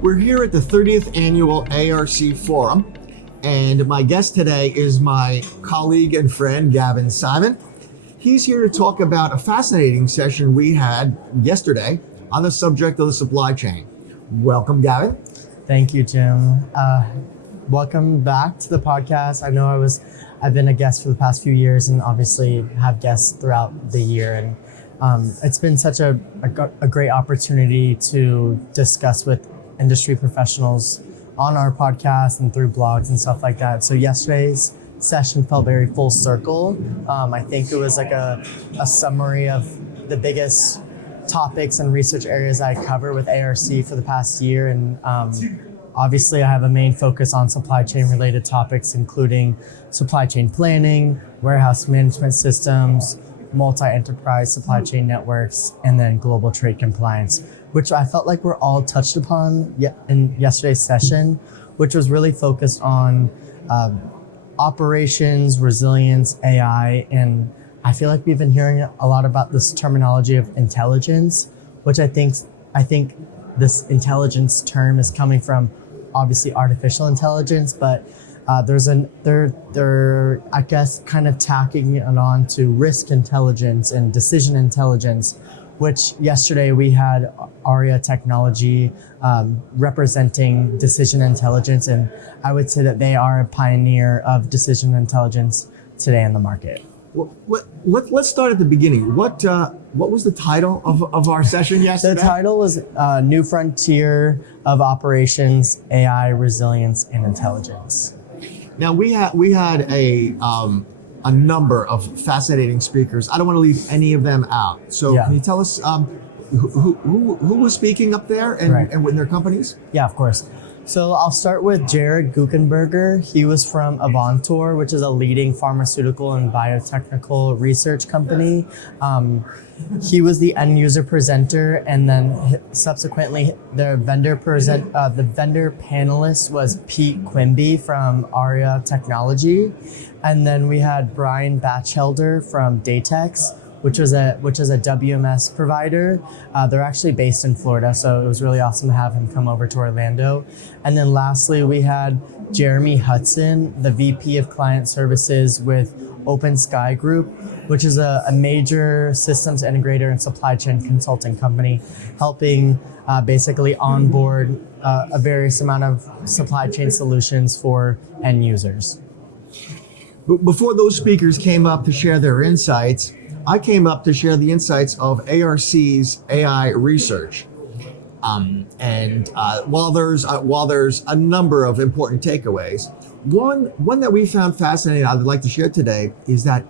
We're here at the 30th Annual ARC Forum, and my guest today is my colleague and friend, Gavin Simon. He's here to talk about a fascinating session we had yesterday on the subject of the supply chain. Welcome, Gavin. Thank you, Jim. Welcome back to the podcast. I know I've been a guest for the past few years and obviously have guests throughout the year. And it's been such a great opportunity to discuss with industry professionals on our podcast and through blogs and stuff like that. So yesterday's session felt very full circle. I think it was like a summary of the biggest topics and research areas I cover with ARC for the past year. And obviously I have a main focus on supply chain related topics, including supply chain planning, warehouse management systems, multi-enterprise supply chain networks, and then global trade compliance, which I felt like were all touched upon in yesterday's session, which was really focused on operations, resilience, AI, and I feel like we've been hearing a lot about this terminology of intelligence, which I think this intelligence term is coming from obviously artificial intelligence, but they're I guess kind of tacking it on to risk intelligence and decision intelligence, which yesterday we had Arya Technology representing decision intelligence, and I would say that they are a pioneer of decision intelligence today in the market. Well, let's start at the beginning. What was the title of our session yesterday? The title was New Frontier of Operations, AI, Resilience, and Intelligence. Now we had a number of fascinating speakers. I don't want to leave any of them out. So Can you tell us who was speaking up there and with their companies? Yeah, of course. So I'll start with Jared Guckenberger. He was from Avantor, which is a leading pharmaceutical and biotechnical research company. He was the end user presenter, and then subsequently the vendor panelist was Pete Quimby from Arya Technology, and then we had Brian Batchelder from Dayex, which is a WMS provider. They're actually based in Florida, so it was really awesome to have him come over to Orlando. And then lastly, we had Jeremy Hudson, the VP of Client Services with Open Sky Group, which is a major systems integrator and supply chain consulting company, helping basically onboard a various amount of supply chain solutions for end users. Before those speakers came up to share their insights, I came up to share the insights of ARC's AI research. While there's a number of important takeaways, one that we found fascinating I'd like to share today is that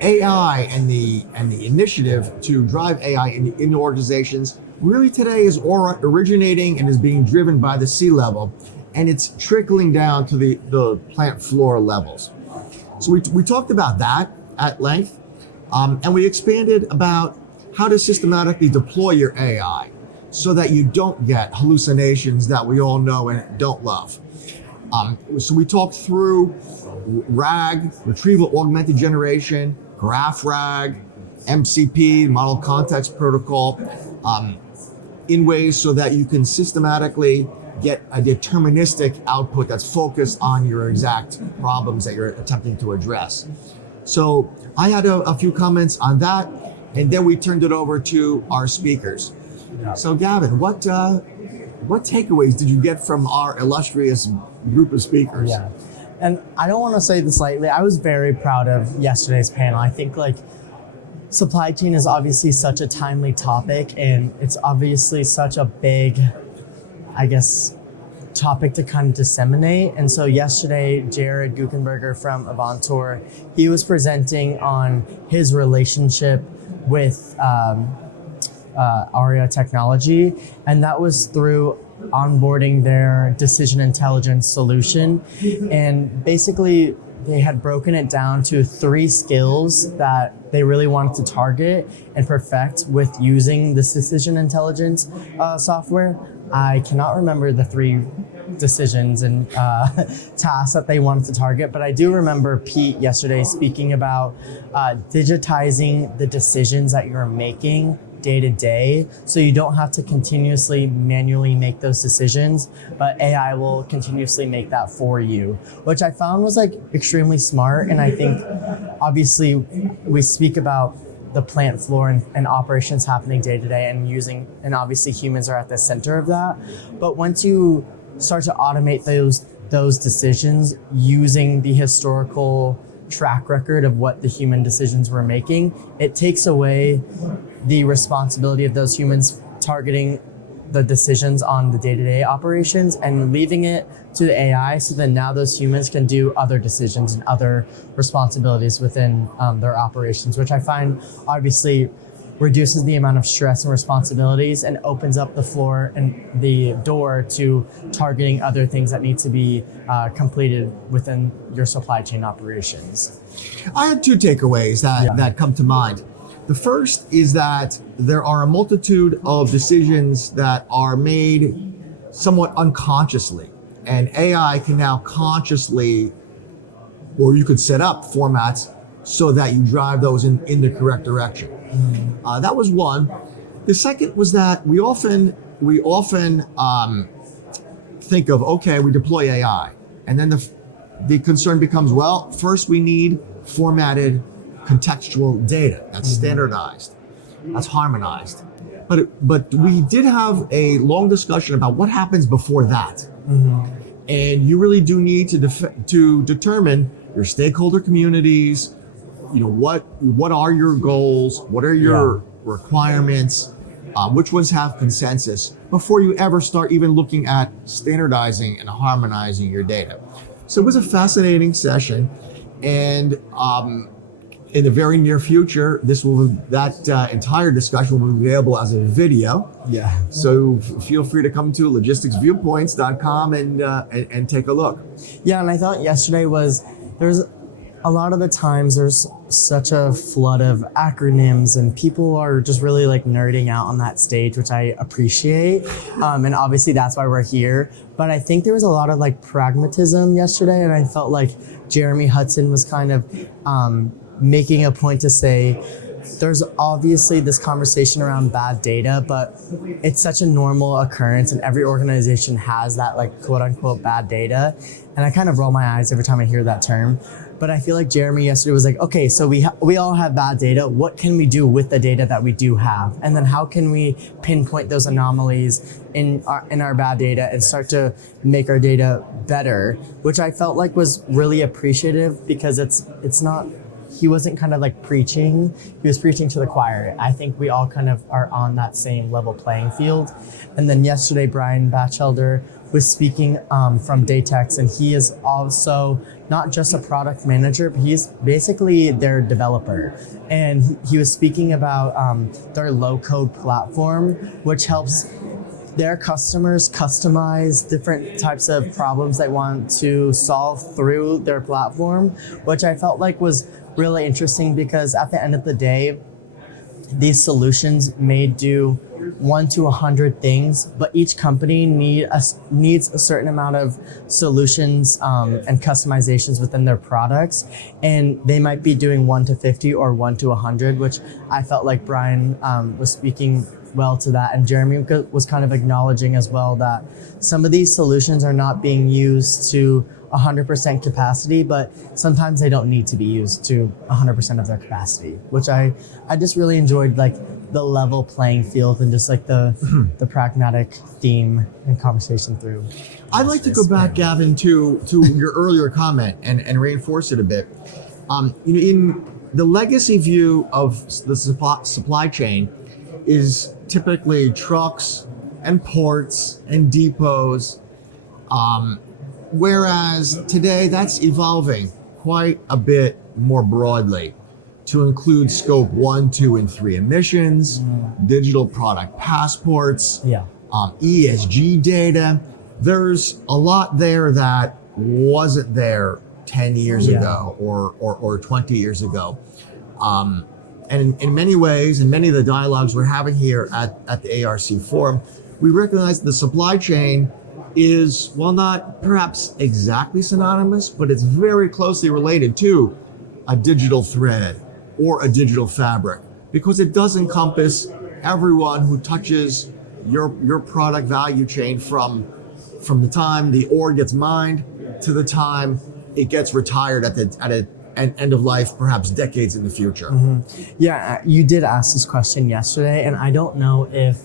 AI and the initiative to drive AI in organizations really today is originating and is being driven by the C-level, and it's trickling down to the plant floor levels. So we talked about that at length. And we expanded about how to systematically deploy your AI so that you don't get hallucinations that we all know and don't love. So we talked through RAG, Retrieval Augmented Generation, Graph RAG, MCP, Model Context Protocol, in ways so that you can systematically get a deterministic output that's focused on your exact problems that you're attempting to address. So I had a few comments on that, and then we turned it over to our speakers. Yeah. So Gavin, what takeaways did you get from our illustrious group of speakers? Yeah, and I don't want to say this lightly. I was very proud of yesterday's panel. I think supply chain is obviously such a timely topic, and it's obviously such a big, topic to kind of disseminate. And so yesterday, Jared Guckenberger from Avantor, he was presenting on his relationship with Arya Technology, and that was through onboarding their decision intelligence solution. And basically, they had broken it down to 3 skills that they really wanted to target and perfect with using this decision intelligence software. I cannot remember the 3 decisions and tasks that they wanted to target, but I do remember Pete yesterday speaking about digitizing the decisions that you're making day to day, so you don't have to continuously manually make those decisions, but AI will continuously make that for you, which I found was like extremely smart. And I think obviously we speak about the plant floor and operations happening day to day and obviously humans are at the center of that. But once you start to automate those decisions using the historical track record of what the human decisions were making, it takes away the responsibility of those humans targeting the decisions on the day-to-day operations and leaving it to the AI, so then now those humans can do other decisions and other responsibilities within their operations, which I find obviously reduces the amount of stress and responsibilities and opens up the floor and the door to targeting other things that need to be completed within your supply chain operations. I had two takeaways that come to mind. The first is that there are a multitude of decisions that are made somewhat unconsciously, and AI can now consciously, or you could set up formats so that you drive those in the correct direction. That was one. The second was that we often think of, okay, we deploy AI, and then the concern becomes, well, first we need formatted contextual data that's standardized, that's harmonized. But we did have a long discussion about what happens before that. And you really do need to determine your stakeholder communities, what are your goals, what are your requirements, which ones have consensus, before you ever start even looking at standardizing and harmonizing your data. So it was a fascinating session, and in the very near future, that entire discussion will be available as a video. Yeah. So feel free to come to logisticsviewpoints.com and take a look. Yeah, and I thought yesterday there's a lot of the times there's such a flood of acronyms and people are just really like nerding out on that stage, which I appreciate. And obviously that's why we're here. But I think there was a lot of like pragmatism yesterday, and I felt like Jeremy Hudson was kind of making a point to say there's obviously this conversation around bad data, but it's such a normal occurrence and every organization has that like quote unquote bad data. And I kind of roll my eyes every time I hear that term. But I feel like Jeremy yesterday was like, okay, so we all have bad data. What can we do with the data that we do have? And then how can we pinpoint those anomalies in our bad data and start to make our data better, which I felt like was really appreciative, because it's not, he wasn't kind of like preaching, he was preaching to the choir. I think we all kind of are on that same level playing field. And then yesterday, Brian Batchelder was speaking from Dayex, and he is also not just a product manager, but he's basically their developer. And he was speaking about their low-code platform, which helps their customers customize different types of problems they want to solve through their platform, which I felt like was really interesting, because at the end of the day, these solutions may do 1 to 100 things, but each company needs a certain amount of solutions and customizations within their products, and they might be doing 1 to 50 or 1 to 100, which I felt like Brian was speaking well to that, and Jeremy was kind of acknowledging as well that some of these solutions are not being used to 100% capacity, but sometimes they don't need to be used to 100% of their capacity, which I just really enjoyed, like the level playing field and just like the pragmatic theme and conversation through. I'd like to go back, Gavin, to your earlier comment and reinforce it a bit. In the legacy view of the supply chain is typically trucks and ports and depots, whereas today that's evolving quite a bit more broadly to include scope 1, 2, and 3 emissions, digital product passports, ESG data. There's a lot there that wasn't there 10 years ago or 20 years ago. And in many ways, in many of the dialogues we're having here at the ARC Forum, we recognize the supply chain is, well, not perhaps exactly synonymous, but it's very closely related to a digital thread or a digital fabric, because it does encompass everyone who touches your product value chain from the time the ore gets mined to the time it gets retired at an end of life, perhaps decades in the future. Yeah, you did ask this question yesterday, and I don't know if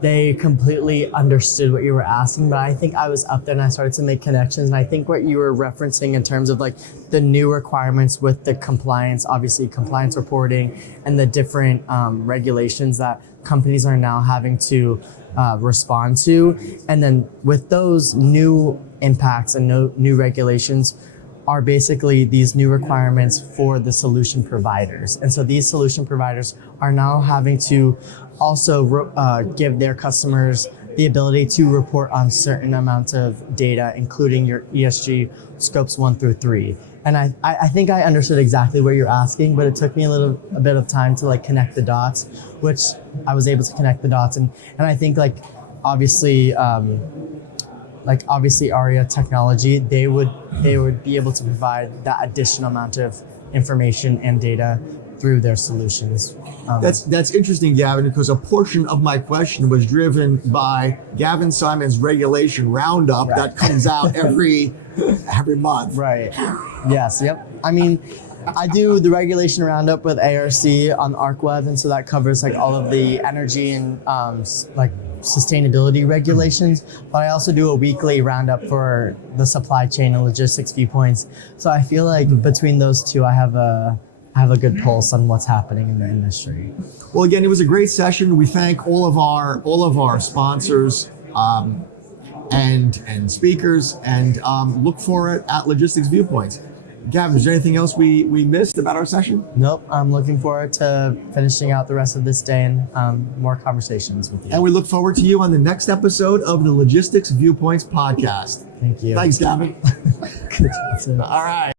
they completely understood what you were asking, but I think I was up there and I started to make connections. And I think what you were referencing in terms of like the new requirements with the compliance, obviously compliance reporting, and the different regulations that companies are now having to respond to. And then with those new impacts and new regulations are basically these new requirements for the solution providers. And so these solution providers are now having to also give their customers the ability to report on certain amounts of data, including your ESG scopes 1 through 3. And I think I understood exactly what you're asking, but it took me a bit of time to like connect the dots, which I was able to connect the dots. And I think obviously Arya Technology, they would be able to provide that additional amount of information and data through their solutions. That's interesting, Gavin, because a portion of my question was driven by Gavin Simon's regulation roundup that comes out every month. Right. Yes. Yep. I mean, I do the regulation roundup with ARC on ArcWeb, and so that covers like all of the energy and like sustainability regulations. But I also do a weekly roundup for the supply chain and logistics viewpoints. So I feel like between those two, I have a good pulse on what's happening in the industry. Well, again, it was a great session. We thank all of our sponsors and speakers, and look for it at Logistics Viewpoints. Gavin, is there anything else we missed about our session? Nope. I'm looking forward to finishing out the rest of this day and more conversations with you. And we look forward to you on the next episode of the Logistics Viewpoints podcast. Thank you. Thanks, Gavin. Good job, sir. All right.